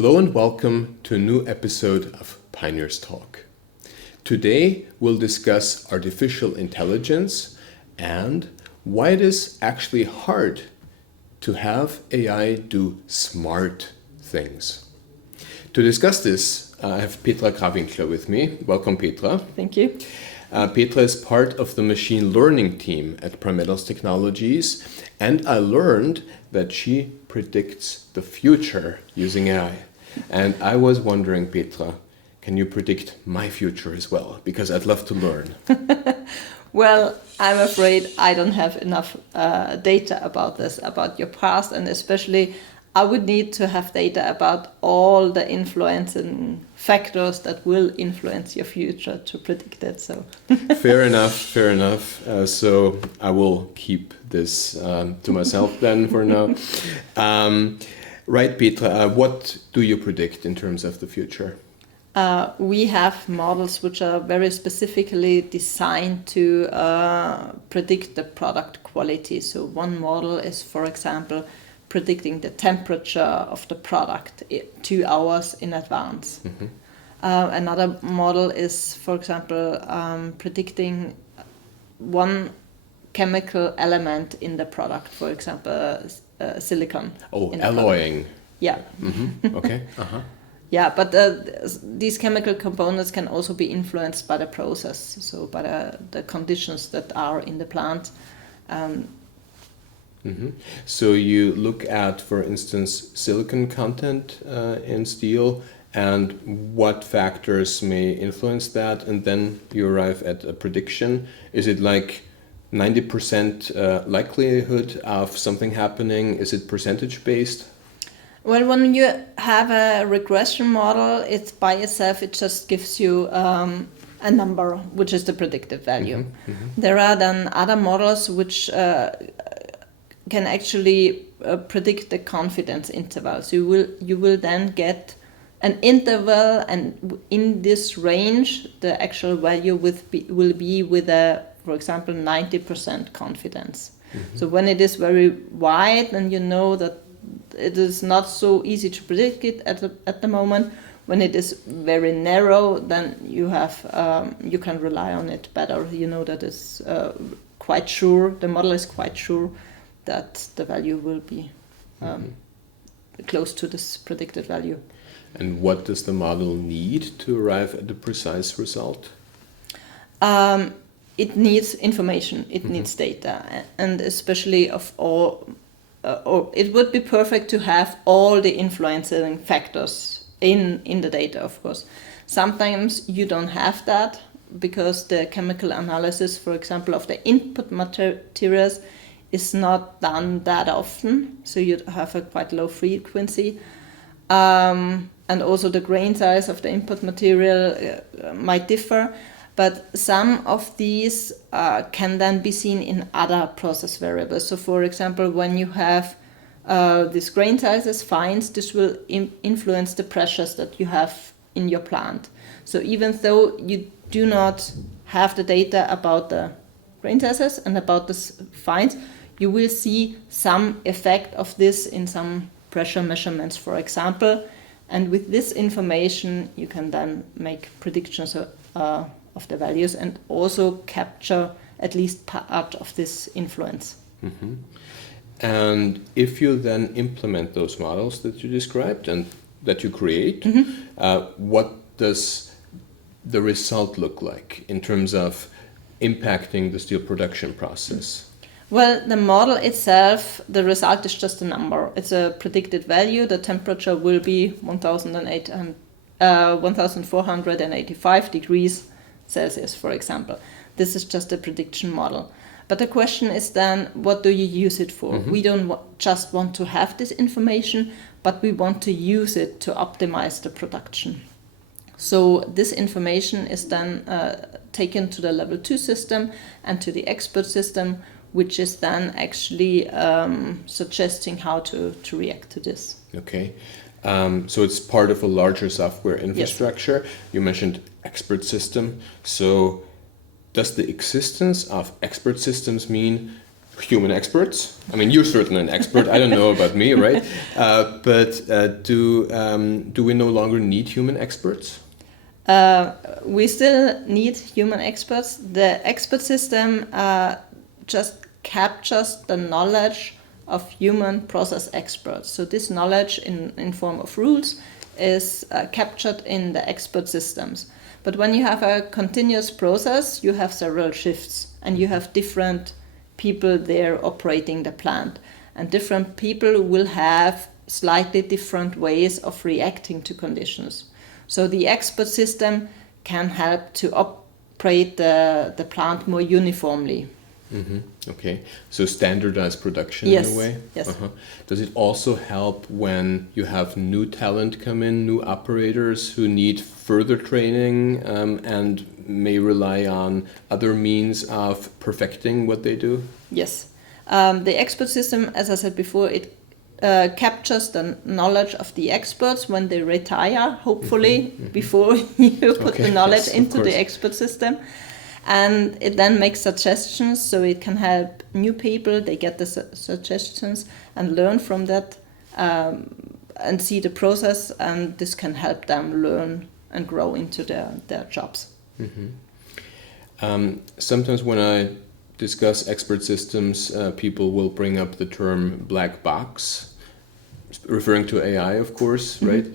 Hello and welcome to a new episode of Pioneers Talk. Today we'll discuss artificial intelligence and why it is actually hard to have AI do smart things. To discuss this, I have Petra Krahwinkler with me. Welcome, Petra. Thank you. Petra is part of the machine learning team at Primetals Technologies, and I learned that she predicts the future using AI. And I was wondering, Petra, can you predict my future as well? Because I'd love to learn. Well, I'm afraid I don't have enough data about this, about your past, and especially I would need to have data about all the influencing factors that will influence your future to predict it. So Fair enough. So I will keep this to myself then for now. Right, Petra, what do you predict in terms of the future? we have models which are very specifically designed to predict the product quality. So one model is, for example, predicting the temperature of the product 2 hours in advance. Mm-hmm. Another model is, for example, predicting one chemical element in the product, for example, silicon. Oh, in the alloying. product. Yeah. Mm-hmm. Okay. Uh-huh. Yeah, but these chemical components can also be influenced by the process, so by the conditions that are in the plant. Mm-hmm. So you look at, for instance, silicon content in steel and what factors may influence that, and then you arrive at a prediction. Is it like 90% likelihood of something happening? Is it percentage based? Well, when you have a regression model, it's by itself, it just gives you a number, which is the predicted value. Mm-hmm. Mm-hmm. There are then other models which can actually predict the confidence interval. So you will then get an interval, and in this range, the actual value will be with a, for example, 90% confidence. Mm-hmm. So when it is very wide, then you know that it is not so easy to predict it at the moment. When it is very narrow, then you can rely on it better. You know that it's quite sure, the model is quite sure that the value will be close to this predicted value. And what does the model need to arrive at the precise result? It needs information, it needs data, and especially of all, or it would be perfect to have all the influencing factors in the data, of course. Sometimes you don't have that because the chemical analysis, for example, of the input materials is not done that often, so you have a quite low frequency. And also the grain size of the input material might differ, but some of these can then be seen in other process variables. So for example, when you have these grain sizes, fines, this will influence the pressures that you have in your plant. So even though you do not have the data about the grain sizes and about the fines, you will see some effect of this in some pressure measurements, for example. And with this information, you can then make predictions of the values and also capture at least part of this influence. Mm-hmm. And if you then implement those models that you described and that you create, what does the result look like in terms of impacting the steel production process? Well, the model itself, the result is just a number. It's a predicted value. The temperature will be 1485 degrees Celsius, for example. This is just a prediction model. But the question is then, what do you use it for? Mm-hmm. We don't just want to have this information, but we want to use it to optimize the production. So this information is then taken to the level 2 system and to the expert system, which is then actually suggesting how to react to this. Okay. So it's part of a larger software infrastructure. Yes. You mentioned expert system. So does the existence of expert systems mean human experts. I mean, you're certainly an expert. I don't know about me, right? But do we no longer need human experts? We still need human experts. The expert system just captures the knowledge of human process experts. So this knowledge in form of rules is captured in the expert systems. But when you have a continuous process, you have several shifts and you have different people there operating the plant. And different people will have slightly different ways of reacting to conditions. So the expert system can help to operate the plant more uniformly. Mm-hmm. Okay, so standardized production Yes. in a way? Yes. Does it also help when you have new talent come in, new operators who need further training and may rely on other means of perfecting what they do? Yes. The expert system, as I said before, it captures the knowledge of the experts when they retire, hopefully, before you put the knowledge into the expert system. And it then makes suggestions, so it can help new people. They get the suggestions and learn from that and see the process, and this can help them learn and grow into their jobs. Mm-hmm. Sometimes when I discuss expert systems, people will bring up the term black box, referring to AI, of course, right?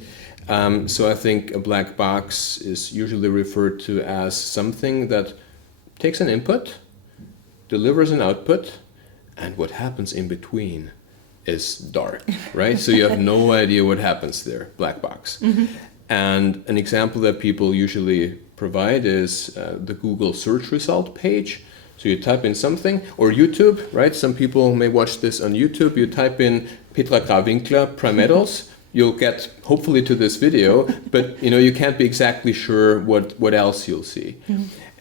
So I think a black box is usually referred to as something that takes an input, delivers an output, and what happens in between is dark, right? So you have no idea what happens there, black box. And an example that people usually provide is the Google search result page. So you type in something, or YouTube, right? Some people may watch this on YouTube. You type in Petra Krahwinkler, Primetals. You'll get hopefully to this video, but you can't be exactly sure what else you'll see.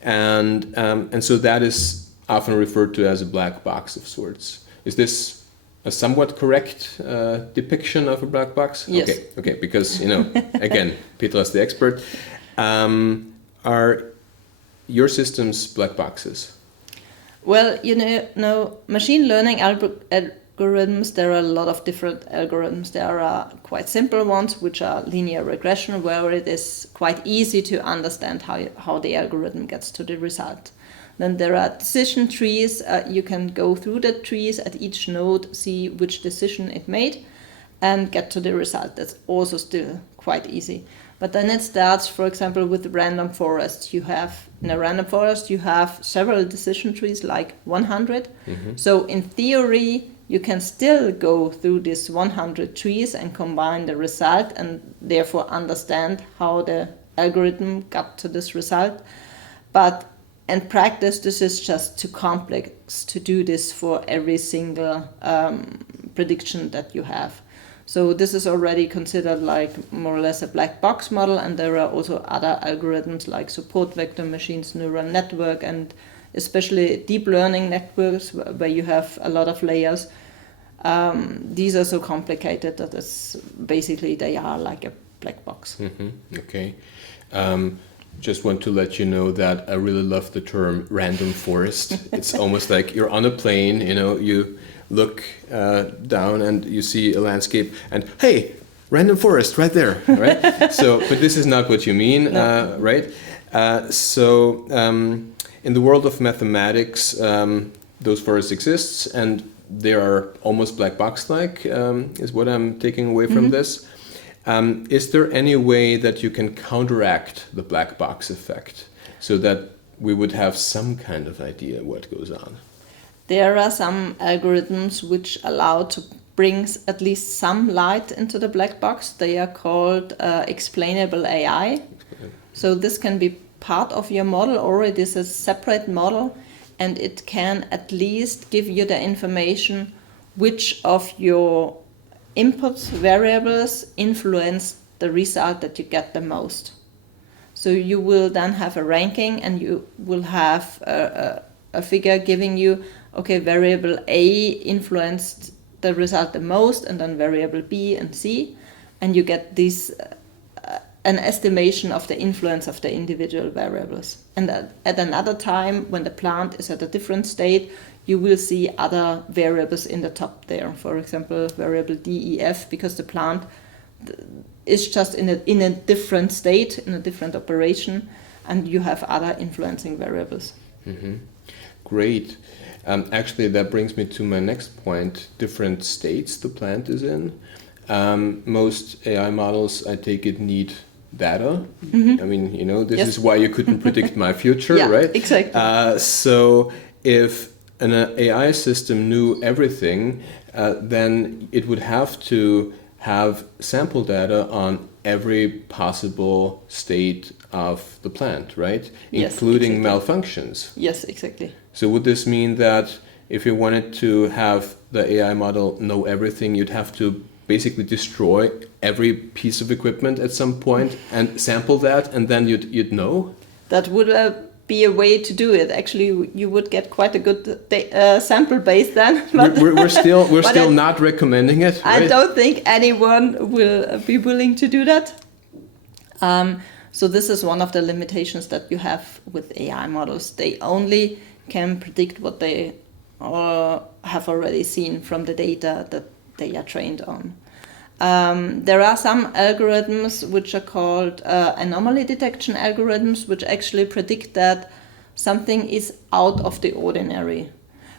And so that is often referred to as a black box of sorts. Is this a somewhat correct depiction of a black box? Yes. Okay, because again, Petra's the expert. Are your systems black boxes? Well, machine learning algorithms, there are a lot of different algorithms. There are quite simple ones, which are linear regression, where it is quite easy to understand how the algorithm gets to the result. Then there are decision trees. You can go through the trees at each node, see which decision it made, and get to the result. That's also still quite easy. But then it starts, for example, with random forests. In a random forest, you have several decision trees, like 100. So in theory, you can still go through these 100 trees and combine the result and therefore understand how the algorithm got to this result. But in practice, this is just too complex to do this for every single prediction that you have. So this is already considered like more or less a black box model, and there are also other algorithms like support vector machines, neural network, and especially deep learning networks where you have a lot of layers. These are so complicated that they are like a black box. Okay. Just want to let you know that I really love the term random forest. It's almost like you're on a plane, you look down and you see a landscape and hey, random forest right there, right? But this is not what you mean, no. Right? So in the world of mathematics, those forests exist and they are almost black box-like, is what I'm taking away from this. Is there any way that you can counteract the black box effect so that we would have some kind of idea what goes on? There are some algorithms which allow to bring at least some light into the black box. They are called Explainable AI. So this can be part of your model, or it is a separate model, and it can at least give you the information which of your input variables influence the result that you get the most. So you will then have a ranking and you will have a figure giving you, okay, variable A influenced the result the most, and then variable B and C, and you get this an estimation of the influence of the individual variables. And at another time, when the plant is at a different state, you will see other variables in the top there. For example, variable DEF, because the plant is just in a different state, in a different operation, and you have other influencing variables. Mm-hmm. Great. Actually, that brings me to my next point, different states the plant is in. Most AI models, I take it, need data. I mean, this Yes. is why you couldn't predict my future, Yeah, right? exactly. So if an AI system knew everything, then it would have to have sample data on every possible state of the plant, right? Yes, Including exactly. malfunctions. Yes, exactly. So would this mean that if you wanted to have the AI model know everything, you'd have to basically destroy every piece of equipment at some point and sample that, and then you'd know? That would be a way to do it. Actually, you would get quite a good sample base then. But We're still but not recommending it. I Right? don't think anyone will be willing to do that. So this is one of the limitations that you have with AI models. They only can predict what they have already seen from the data that they are trained on. There are some algorithms which are called anomaly detection algorithms, which actually predict that something is out of the ordinary.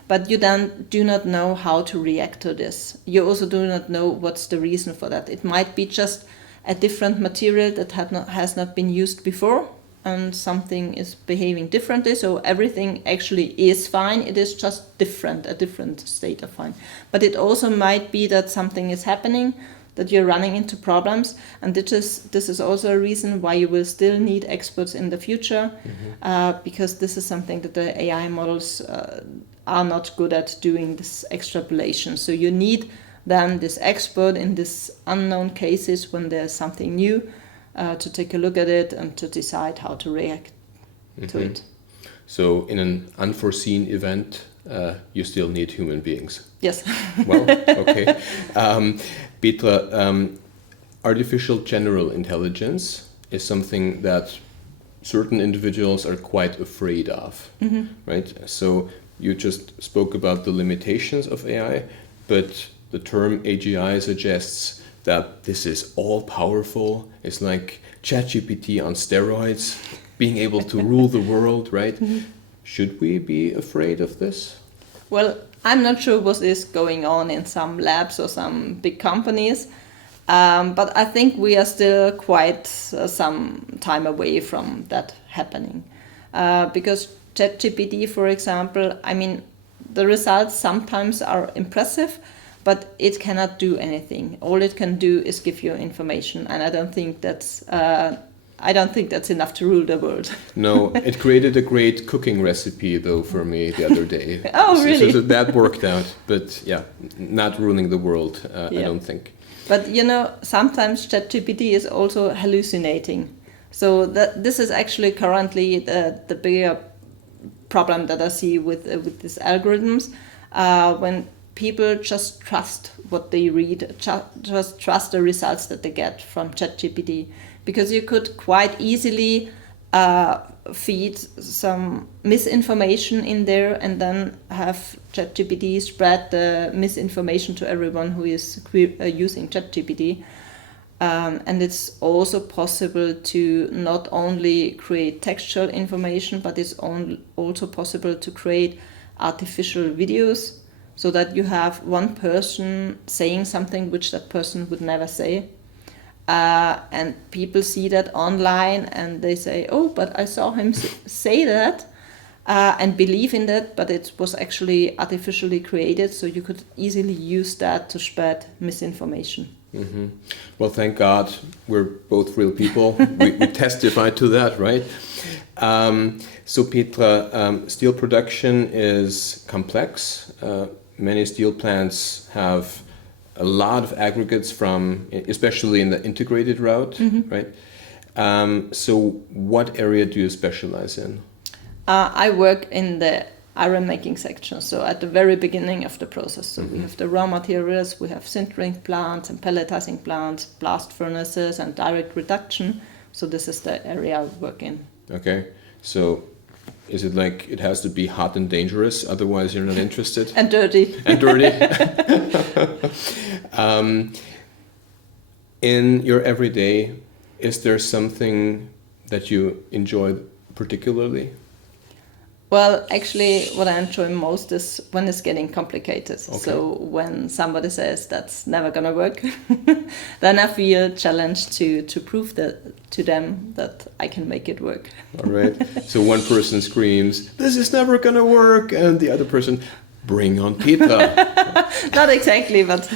But you then do not know how to react to this. You also do not know what's the reason for that. It might be just a different material that has not been used before, and something is behaving differently. So everything actually is fine. It is just different, a different state of fine. But it also might be that something is happening, that you're running into problems, and this is also a reason why you will still need experts in the future, because this is something that the AI models are not good at doing, this extrapolation. So you need then this expert in these unknown cases when there's something new to take a look at it and to decide how to react to it. So in an unforeseen event, you still need human beings. Yes. Well, okay. Petra, artificial general intelligence is something that certain individuals are quite afraid of, right? So you just spoke about the limitations of AI, but the term AGI suggests that this is all powerful. It's like ChatGPT on steroids, being able to rule the world, right? Should we be afraid of this? Well, I'm not sure what is going on in some labs or some big companies, but I think we are still quite some time away from that happening. Because ChatGPT, for example, I mean, the results sometimes are impressive, but it cannot do anything. All it can do is give you information, and I don't think that's enough to rule the world. No, it created a great cooking recipe though for me the other day. Oh, really? So that worked out, but yeah, not ruling the world, I don't think. But sometimes ChatGPT is also hallucinating. So this is actually currently the bigger problem that I see with these algorithms, when people just trust what they read, just trust the results that they get from ChatGPT, because you could quite easily feed some misinformation in there and then have ChatGPT spread the misinformation to everyone who is using ChatGPT. And it's also possible to not only create textual information, but it's also possible to create artificial videos, so that you have one person saying something which that person would never say. And people see that online and they say, oh, but I saw him say that, and believe in that, but it was actually artificially created, so you could easily use that to spread misinformation. Mm-hmm. Well, thank God we're both real people. we testify to that, right? So Petra, steel production is complex. Many steel plants have a lot of aggregates from, especially in the integrated route, right? So what area do you specialize in? I work in the iron making section, so at the very beginning of the process. So we have the raw materials, we have sintering plants and pelletizing plants, blast furnaces and direct reduction. So this is the area I work in. Okay, so Is it like it has to be hot and dangerous, otherwise you're not interested? And dirty. And dirty. In your everyday, is there something that you enjoy particularly? Well, actually, what I enjoy most is when it's getting complicated. Okay. So when somebody says that's never going to work, then I feel challenged to prove that to them that I can make it work. All right. So one person screams, "This is never going to work," and the other person, "Bring on Petra." Not exactly, but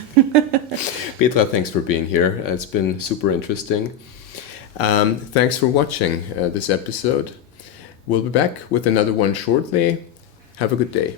Petra, thanks for being here. It's been super interesting. Thanks for watching this episode. We'll be back with another one shortly. Have a good day.